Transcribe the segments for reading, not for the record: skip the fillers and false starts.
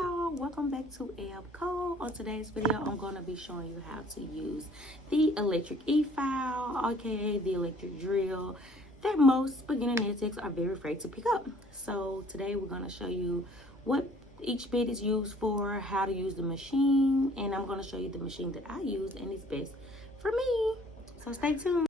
y'all, welcome back to Ebb Ko. On today's video, I'm going to be showing you how to use the electric e-file, aka the electric drill, that most beginner nail techs are very afraid to pick up. So today we're going to show you what each bit is used for, how to use the machine, and I'm going to show you the machine that I use and it's best for me. So stay tuned.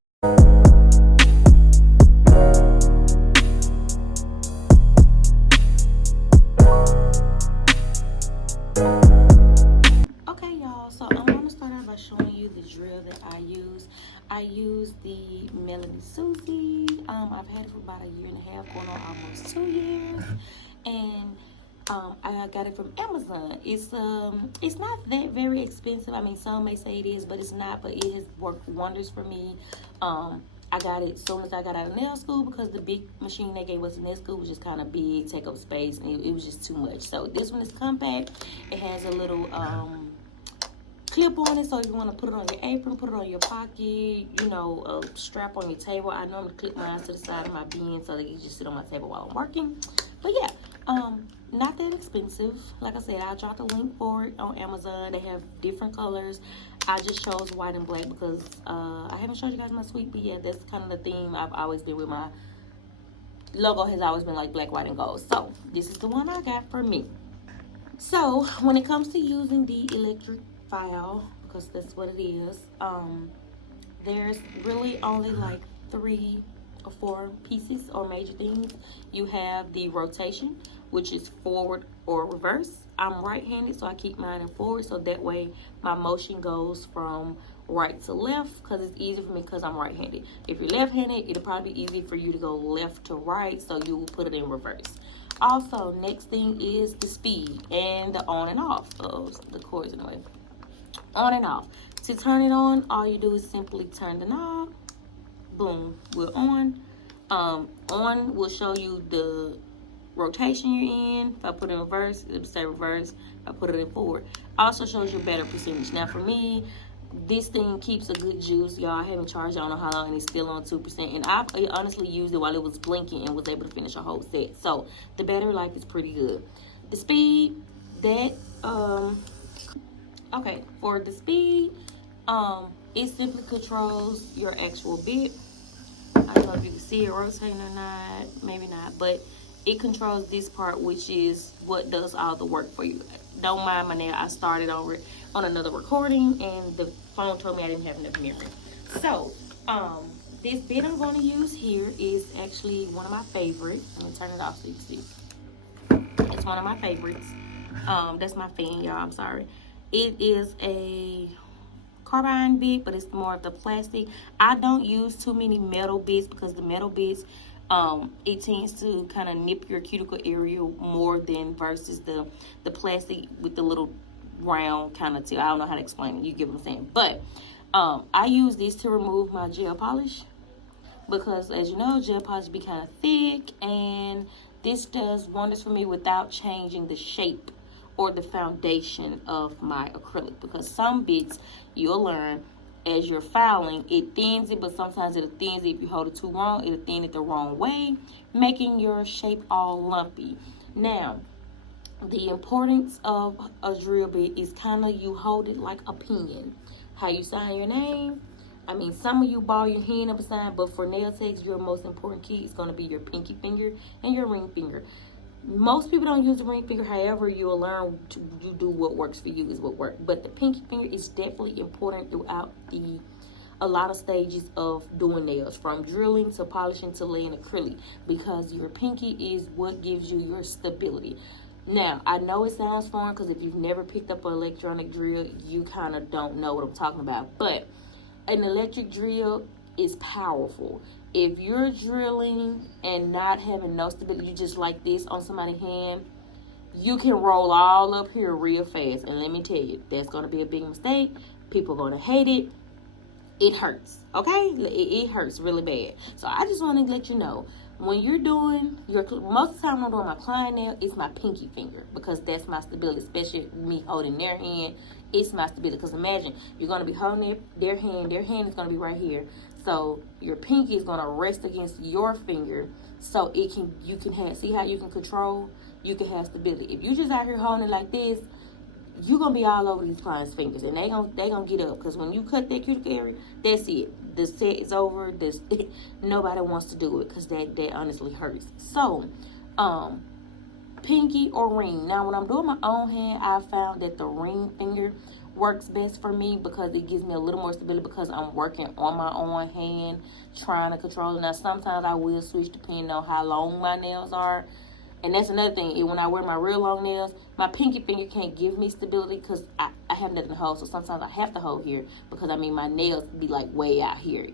Okay, y'all, so I'm going to start out by showing you the drill that I use. I use the Melanie Susie. I've had it for about a year and a half, going on almost 2 years, and I got it from Amazon. It's not that very expensive. I mean, some may say it is, but it's not. But it has worked wonders for me. I got it as soon as I got out of nail school because the big machine they gave us in nail school was just kind of big, take up space, and it was just too much. So this one is compact. It has a little clip on it, so if you want to put it on your apron, put it on your pocket, you know, a strap on your table. I normally clip mine to the side of my bin so that you just sit on my table while I'm working. But yeah, not that expensive. Like I said, I dropped a link for it on Amazon. They have different colors. I just chose white and black because I haven't showed you guys my suite, but yeah, that's kind of the theme I've always did with my logo. Has always been like black, white, and gold. So this is the one I got for me. So when it comes to using the electric file, because that's what it is, there's really only like 3 or 4 pieces or major things. You have the rotation, which is forward or reverse. I'm right-handed, so I keep mine in forward, so that way my motion goes from right to left, because it's easy for me because I'm right-handed. If you're left-handed, it'll probably be easy for you to go left to right, so you will put it in reverse. Also, next thing is the speed and the on and off of the cords in the way. On and off. To turn it on, all you do is simply turn the knob. Boom, we're on. On will show you the rotation you're in. If I put it in reverse, it'll say reverse. If I put it in forward, also shows your better percentage. Now for me, this thing keeps a good juice, y'all. I haven't charged, I don't know how long, and it's still on 2%. And I honestly used it while it was blinking and was able to finish a whole set. So the battery life is pretty good. The speed, that okay, for the speed, it simply controls your actual bit. I don't know if you can see it rotating or not, maybe not, but it controls this part, which is what does all the work for you. Don't mind my nail, I started on another recording and the phone told me I didn't have enough memory. So this bit I'm going to use here is actually one of my favorites. Let me turn it off so you can see. It's one of my favorites. That's my fan, y'all, I'm sorry. It is a carbine bit, but it's more of the plastic. I don't use too many metal bits because the metal bits, it tends to kind of nip your cuticle area more than versus the plastic with the little round kind of tip. I don't know how to explain it. You get what I'm saying. But I use this to remove my gel polish because, as you know, gel polish be kind of thick, and this does wonders for me without changing the shape or the foundation of my acrylic, because some bits you'll learn as you're filing, it thins it, but sometimes it thins it if you hold it too long, it'll thin it the wrong way, making your shape all lumpy. Now, the importance of a drill bit is kind of you hold it like a pen. How you sign your name. I mean, some of you ball your hand up a sign, but for nail techs, your most important key is going to be your pinky finger and your ring finger. Most people don't use the ring finger, however, you'll learn you do what works for you is what works. But the pinky finger is definitely important throughout a lot of stages of doing nails, from drilling to polishing to laying acrylic, because your pinky is what gives you your stability. Now, I know it sounds foreign because if you've never picked up an electronic drill, you kind of don't know what I'm talking about. But an electric drill is powerful. If you're drilling and not having no stability, you just like this on somebody's hand, you can roll all up here real fast. And let me tell you, that's going to be a big mistake. People are going to hate it. It hurts, okay? It hurts really bad. So I just want to let you know, when you're doing most of the time when I'm doing my client nail, it's my pinky finger, because that's my stability, especially me holding their hand. It's my stability, because imagine you're going to be holding their hand is going to be right here. So your pinky is going to rest against your finger, so you can see how you can control you can have stability. If you just out here holding it like this, you're gonna be all over these clients' fingers, and they gonna get up, because when you cut that cuticle area, that's it. The set is over. Nobody wants to do it, because that honestly hurts. So, pinky or ring. Now, when I'm doing my own hand, I found that the ring finger works best for me, because it gives me a little more stability, because I'm working on my own hand, trying to control it. Now, sometimes I will switch depending on how long my nails are. And that's another thing. When I wear my real long nails, my pinky finger can't give me stability, because I have nothing to hold. So sometimes I have to hold here, because my nails be like way out here,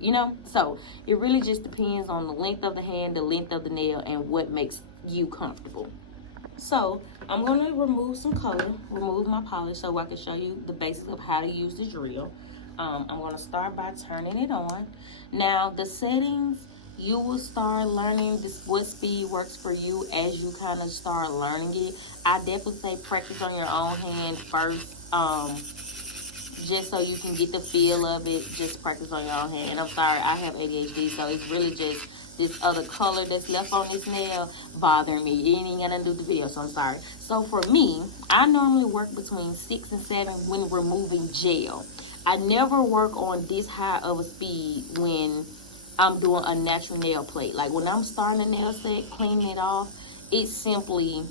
So it really just depends on the length of the hand, the length of the nail, and what makes you comfortable. So I'm going to remove some color, remove my polish, so I can show you the basics of how to use the drill. I'm going to start by turning it on. Now, the settings, you will start learning what speed works for you as you kind of start learning it. I definitely say practice on your own hand first, just so you can get the feel of it. Just practice on your own hand. And I'm sorry, I have ADHD, so it's really just this other color that's left on this nail bothering me. It ain't gonna do the video, so I'm sorry. So for me, I normally work between 6 and 7 when removing gel. I never work on this high of a speed when I'm doing a natural nail plate. Like when I'm starting a nail set, cleaning it off, it's simply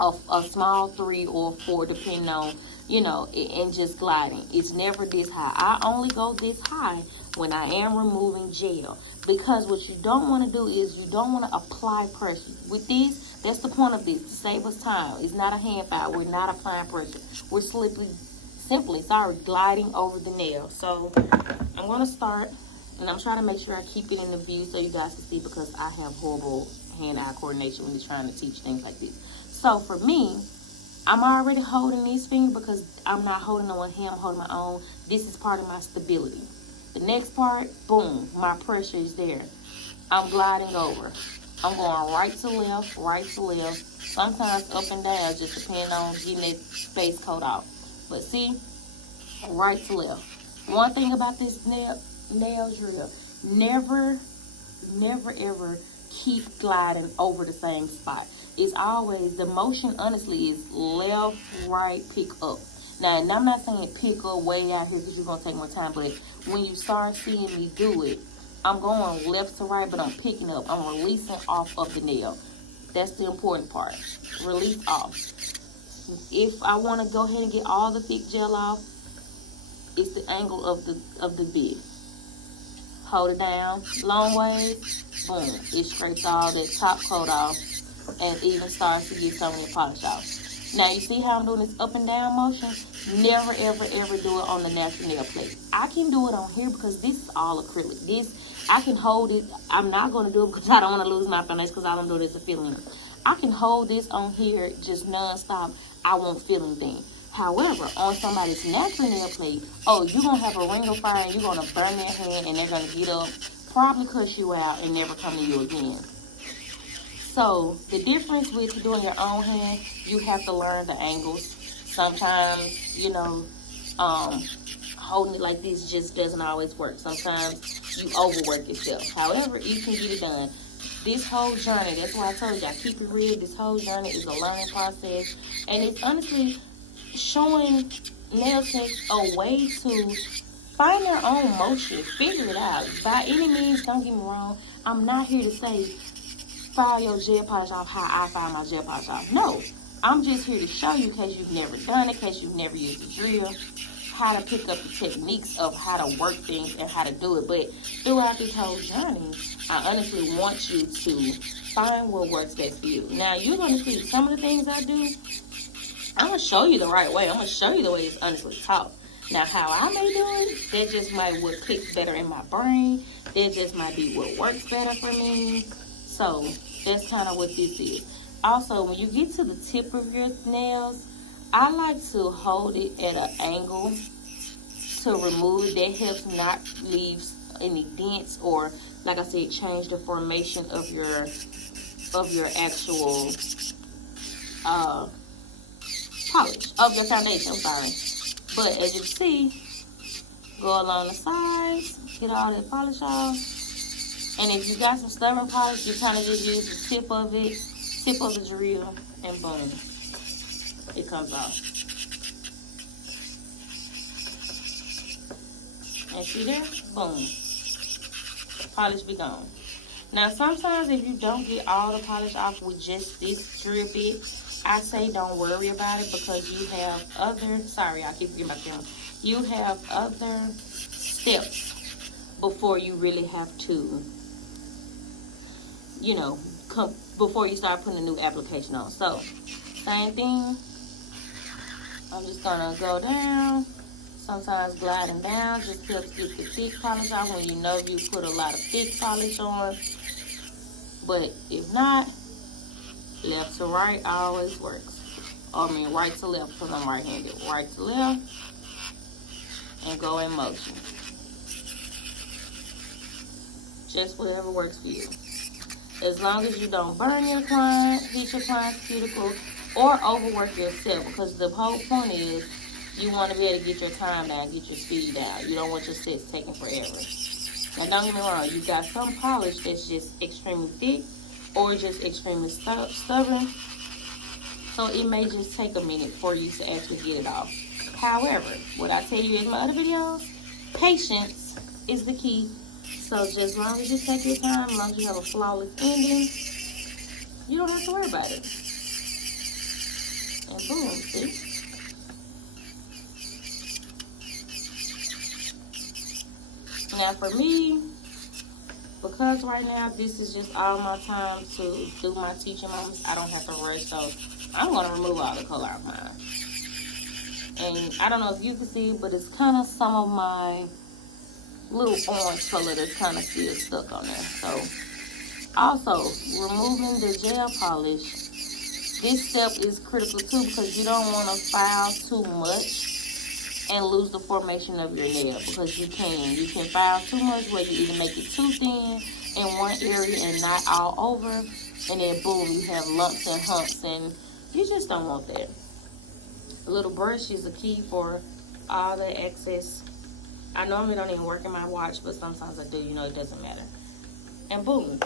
a small 3 or 4, depending on, and just gliding. It's never this high. I only go this high when I am removing gel, because what you don't want to do is you don't want to apply pressure. With this, that's the point of this, to save us time. It's not a hand file. We're not applying pressure. We're simply gliding over the nail. So I'm going to start, and I'm trying to make sure I keep it in the view so you guys can see, because I have horrible hand-eye coordination when you're trying to teach things like this. So for me, I'm already holding these fingers, because I'm not holding on one hand, I'm holding my own. This is part of my stability. The next part, boom, my pressure is there. I'm gliding over. I'm going right to left, right to left. Sometimes up and down, just depending on getting that space coat off. But see, right to left. One thing about this nail drill, never ever keep gliding over the same spot. It's always, the motion honestly is left, right, pick up. Now, and I'm not saying pick up way out here, because you're going to take more time, but when you start seeing me do it, I'm going left to right, but I'm picking up. I'm releasing off of the nail. That's the important part. Release off. If I want to go ahead and get all the thick gel off, it's the angle of the bit. Hold it down long ways, boom, it scrapes all that top coat off, and even starts to get some of the polish off. Now, you see how I'm doing this up and down motion? Never, ever, ever do it on the natural nail plate. I can do it on here, because this is all acrylic. I can hold it. I'm not going to do it because I don't want to lose my foundation, because all I'm doing is a filling. I can hold this on here just non-stop. I won't feel anything. However, on somebody's natural nail plate, you're going to have a ring of fire, and you're going to burn their hand, and they're going to get up, probably cuss you out, and never come to you again. So the difference with doing your own hand, you have to learn the angles. Sometimes, holding it like this just doesn't always work. Sometimes you overwork yourself. However, you can get it done. This whole journey, that's why I told you, I keep it real. This whole journey is a learning process. And it's honestly showing nail techs a way to find their own motion. Figure it out. By any means, don't get me wrong, I'm not here to say file your gel polish off how I file my gel polish off. No, I'm just here to show you, in case you've never done it, in case you've never used a drill, how to pick up the techniques of how to work things and how to do it. But throughout this whole journey, I honestly want you to find what works best for you. Now, you're going to see some of the things I do. I'm going to show you the right way. I'm going to show you the way it's honestly taught. Now, how I may do it, that just might what clicks better in my brain. That just might be what works better for me. So that's kind of what this is. Also, when you get to the tip of your nails, I like to hold it at an angle to remove it. That helps not leave any dents, or, like I said, change the formation of your actual polish, of your foundation, I'm sorry. But as you see, go along the sides, get all that polish off. And if you got some stubborn polish, you kind of just use the tip of the drill and boom, it comes off. And see there? Boom. Polish be gone. Now, sometimes if you don't get all the polish off with just this drill bit, I say don't worry about it because you have other, sorry, I keep forgetting my camera. You have other steps before you really have to, you know, before you start putting a new application on. So, same thing. I'm just gonna go down. Sometimes gliding down just helps get the thick polish off when you know you put a lot of thick polish on. But if not, left to right always works. I mean, right to left because I'm right-handed. Right to left and go in motion. Just whatever works for you. As long as you don't burn your client, hit your client's cuticle, or overwork yourself, because the whole point is you want to be able to get your time down, get your speed down. You don't want your sets taking forever. Now, don't get me wrong, you got some polish that's just extremely thick or just extremely stubborn. So it may just take a minute for you to actually get it off. However, what I tell you in my other videos, patience is the key. So just as long as you take your time, as long as you have a flawless ending, you don't have to worry about it. And boom, see? Now for me, because right now this is just all my time to do my teaching moments, I don't have to rush, so I'm going to remove all the color out of mine. And I don't know if you can see, but it's kind of some of my little orange color that's kind of still stuck on there. So also, removing the gel polish, this step is critical too because you don't want to file too much and lose the formation of your nail, because you can file too much where you either make it too thin in one area and not all over, and then boom, you have lumps and humps, and you just don't want that. A little brush is a key for all the excess. I normally don't even work in my watch, but sometimes I do, you know, it doesn't matter. And boom.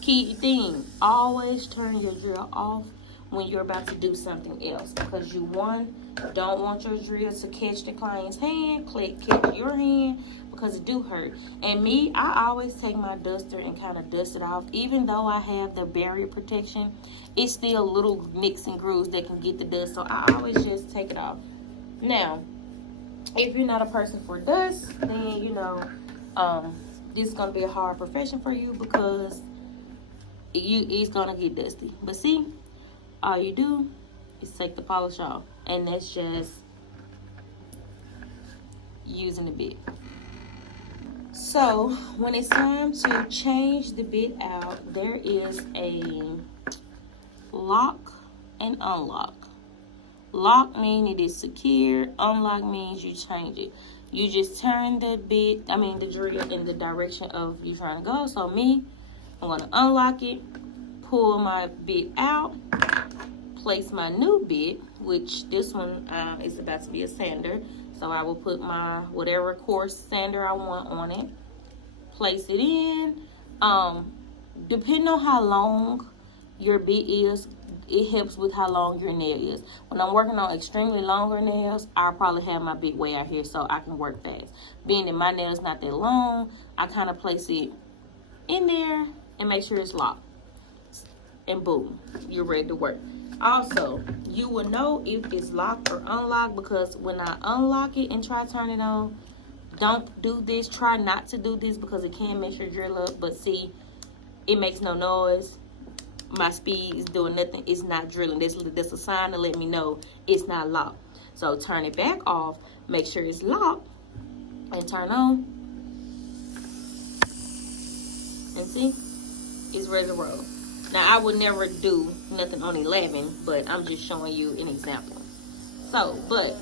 Key thing, always turn your drill off when you're about to do something else, because you, one, don't want your drill to catch the client's hand, catch your hand, because it do hurt. And me, I always take my duster and kind of dust it off. Even though I have the barrier protection, it's still little nicks and grooves that can get the dust, so I always just take it off. Now, if you're not a person for dust, then, you know, this is going to be a hard profession for you, because it's going to get dusty. But see, all you do is take the polish off, and that's just using the bit. So when it's time to change the bit out, there is a lock and unlock. Lock means it is secure. Unlock means you change it. You just turn the drill in the direction of you trying to go. So me, I'm going to unlock it, pull my bit out, place my new bit, which this one is about to be a sander. So I will put my whatever coarse sander I want on it, place it in. Depending on how long your bit is, it helps with how long your nail is. When I'm working on extremely longer nails, I'll probably have my bit way out here so I can work fast. Being that my nail is not that long, I kind of place it in there and make sure it's locked. And boom, you're ready to work. Also, you will know if it's locked or unlocked, because when I unlock it and try to turn it on, don't do this. Try not to do this because it can mess your drill up. But see, it makes no noise. My speed is doing nothing. It's not drilling. That's a sign to let me know it's not locked. So turn it back off. Make sure it's locked and turn on. And see, it's ready to roll. Now, I would never do nothing on 11, but I'm just showing you an example. So, but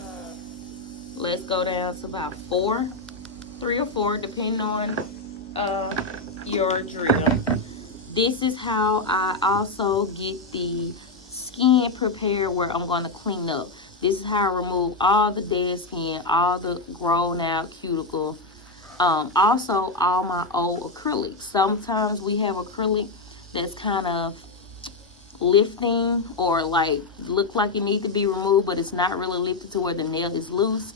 let's go down to about 3 or 4, depending on your drill. This is how I also get the skin prepared where I'm going to clean up. This is how I remove all the dead skin, all the grown out cuticle. Also, all my old acrylics. Sometimes we have acrylic that's kind of lifting or like look like it needs to be removed, but it's not really lifted to where the nail is loose,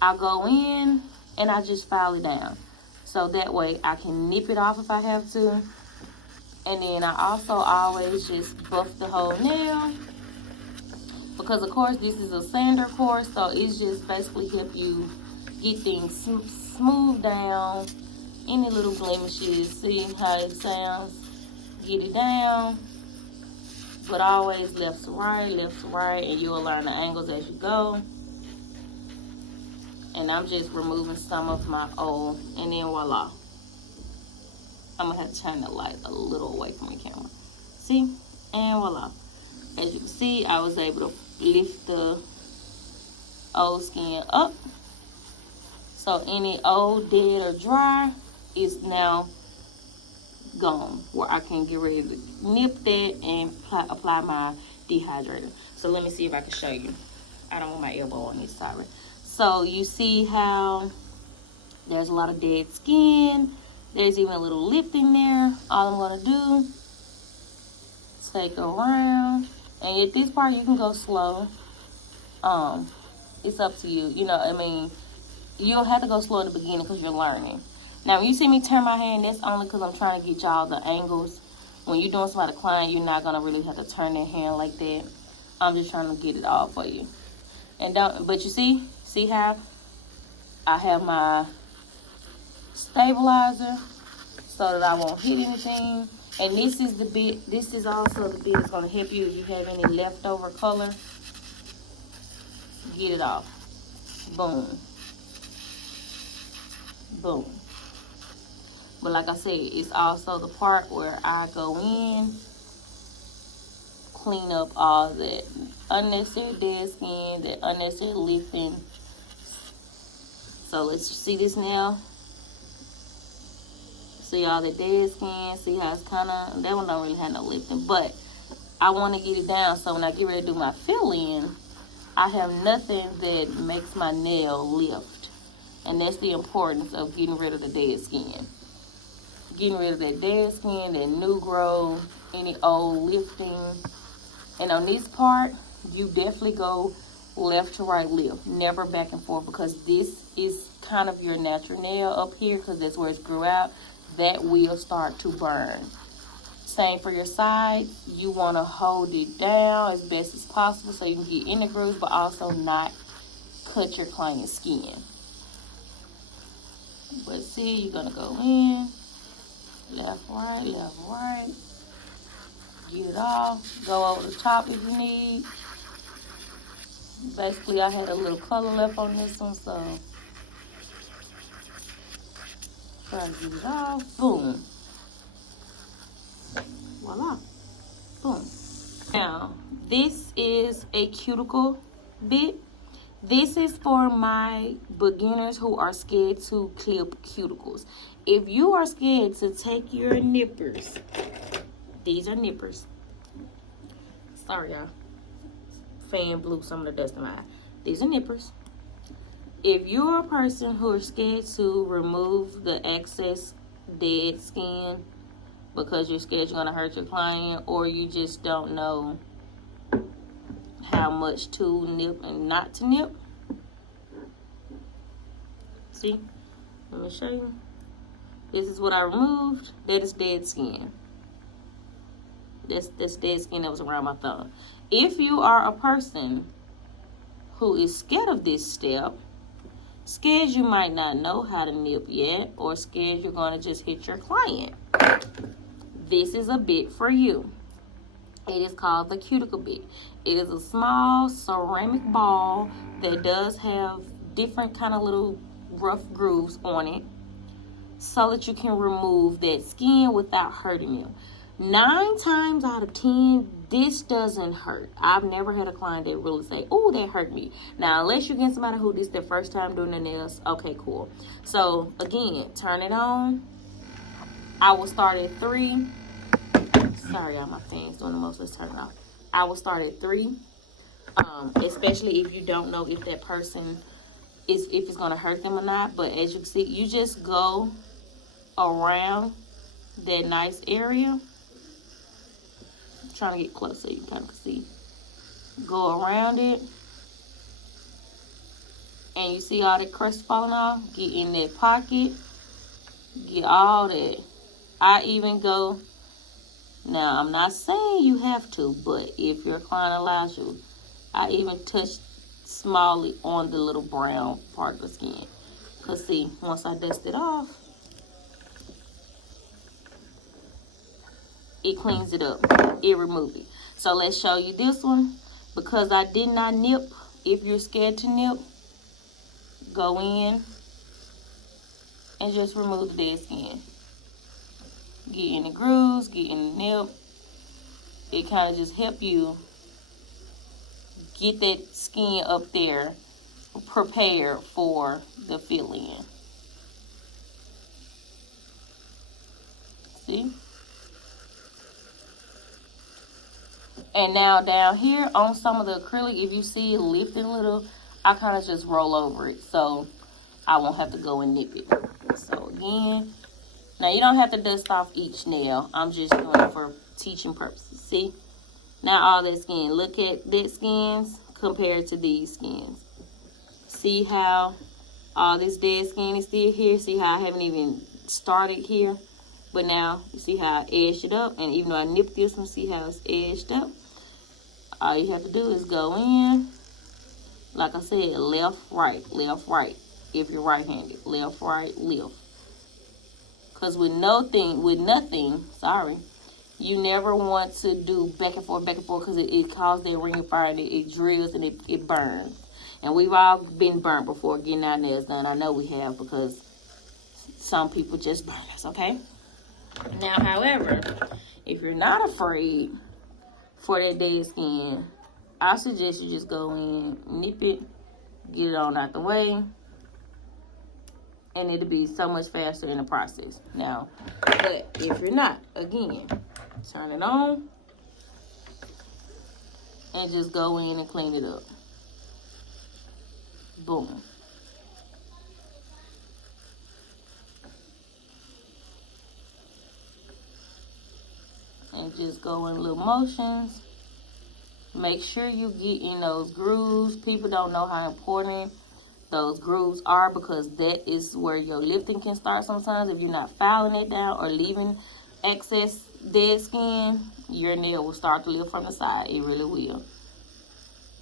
I go in and I just file it down. So that way I can nip it off if I have to. And then I also always just buff the whole nail. Because of course this is a sander course, so it's just basically help you get things smooth down. Any little blemishes, see how it sounds? Get it down. But always left to right, and you'll learn the angles as you go. And I'm just removing some of my old, and then voila. I'm gonna have to turn the light a little away from the camera. See? And voila. As you can see, I was able to lift the old skin up. So any old, dead, or dry is now gone, where I can get ready to nip that and apply my dehydrator. So let me see if I can show you. I don't want my elbow on this, sorry. So you see how there's a lot of dead skin. There's even a little lift in there. All I'm gonna do is take around, and at this part you can go slow. It's up to you. You know, I mean, you don't have to go slow in the beginning because you're learning. Now, when you see me turn my hand, that's only because I'm trying to get y'all the angles. When you're doing somebody client, you're not gonna really have to turn that hand like that. I'm just trying to get it all for you. And don't, but you see how I have my stabilizer so that I won't hit anything. And this is the bit, this is also the bit that's gonna help you if you have any leftover color. Get it off. Boom. Boom. But like I said, it's also the part where I go in, clean up all that unnecessary dead skin, that unnecessary lifting. So let's see this now. See all the dead skin. See how it's kind of, that one don't really have no lifting. But I want to get it down so when I get ready to do my fill-in, I have nothing that makes my nail lift. And that's the importance of getting rid of the dead skin. Getting rid of that dead skin, that new growth, any old lifting. And on this part, you definitely go left to right lift, never back and forth, because this is kind of your natural nail up here, because that's where it grew out. That will start to burn. Same for your side. You want to hold it down as best as possible so you can get in the grooves, but also not cut your client's skin. But see, you're gonna go in, left, right, get it off, go over the top if you need. Basically, I had a little color left on this one, so try to get it off. Boom. Voila. Boom. Now, this is a cuticle bit. This is for my beginners who are scared to clip cuticles. If you are scared to take your nippers, these are nippers. Sorry, y'all. Fan blew some of the dust in my eye. These are nippers. If you're a person who is scared to remove the excess dead skin because you're scared you're going to hurt your client, or you just don't know how much to nip and not to nip. See? Let me show you. This is what I removed. That is dead skin. That's dead skin that was around my thumb. If you are a person who is scared of this step, scared you might not know how to nip yet, or scared you're going to just hit your client, this is a bit for you. It is called the cuticle bit. It is a small ceramic ball that does have different kind of little rough grooves on it so that you can remove that skin without hurting you. 9 times out of 10, this doesn't hurt. I've never had a client that really say, oh, that hurt me. Now, unless you get somebody who this is their first time doing their nails, okay, cool. So, again, turn it on. I will start at 3. Sorry, y'all, my fan's doing the most. Let's turn it off. I will start at 3, especially if you don't know if that person is, if it's going to hurt them or not. But as you can see, you just go around that nice area, trying to get close so you kind of see. Go around it. And you see all the crust falling off? Get in that pocket. Get all that. I even go, now I'm not saying you have to, but if your client allows you, I even touch smallly on the little brown part of the skin. Because see, once I dust it off, it cleans it up. It removes it. So let's show you this one. Because I did not nip, if you're scared to nip, go in and just remove the dead skin. Get in the grooves, get in the nip. It kind of just help you get that skin up there prepared for the fill-in. See? And now down here on some of the acrylic, if you see it lifting a little, I kind of just roll over it so I won't have to go and nip it. So again, now you don't have to dust off each nail. I'm just doing it for teaching purposes. See? Now all that skin. Look at that skins compared to these skins. See how all this dead skin is still here? See how I haven't even started here? But now, you see how I edged it up? And even though I nipped this one, see how it's edged up? All you have to do is go in. Like I said, left, right, if you're right-handed. Left, right, left. Because with nothing, you never want to do back and forth, because it causes that ring of fire and it drills and it burns. And we've all been burnt before getting our nails done. I know we have, because some people just burn us, okay? Now, however, if you're not afraid for that dead skin, I suggest you just go in, nip it, get it on out the way, and it'll be so much faster in the process. Now, but if you're not, again, turn it on and just go in and clean it up. Boom. And just go in little motions. Make sure you get in those grooves. People don't know how important those grooves are, because that is where your lifting can start sometimes. If you're not filing it down or leaving excess dead skin, your nail will start to lift from the side. It really will.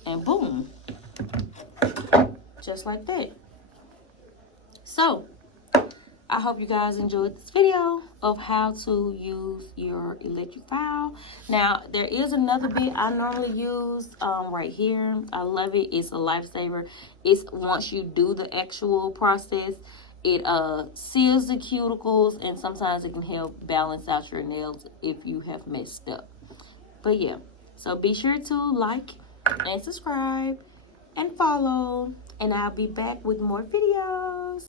And boom. Just like that. So, I hope you guys enjoyed this video of how to use your electric file. Now, there is another bit I normally use right here. I love it. It's a lifesaver. It's once you do the actual process, it seals the cuticles, and sometimes it can help balance out your nails if you have messed up. But yeah, so be sure to like and subscribe and follow, and I'll be back with more videos.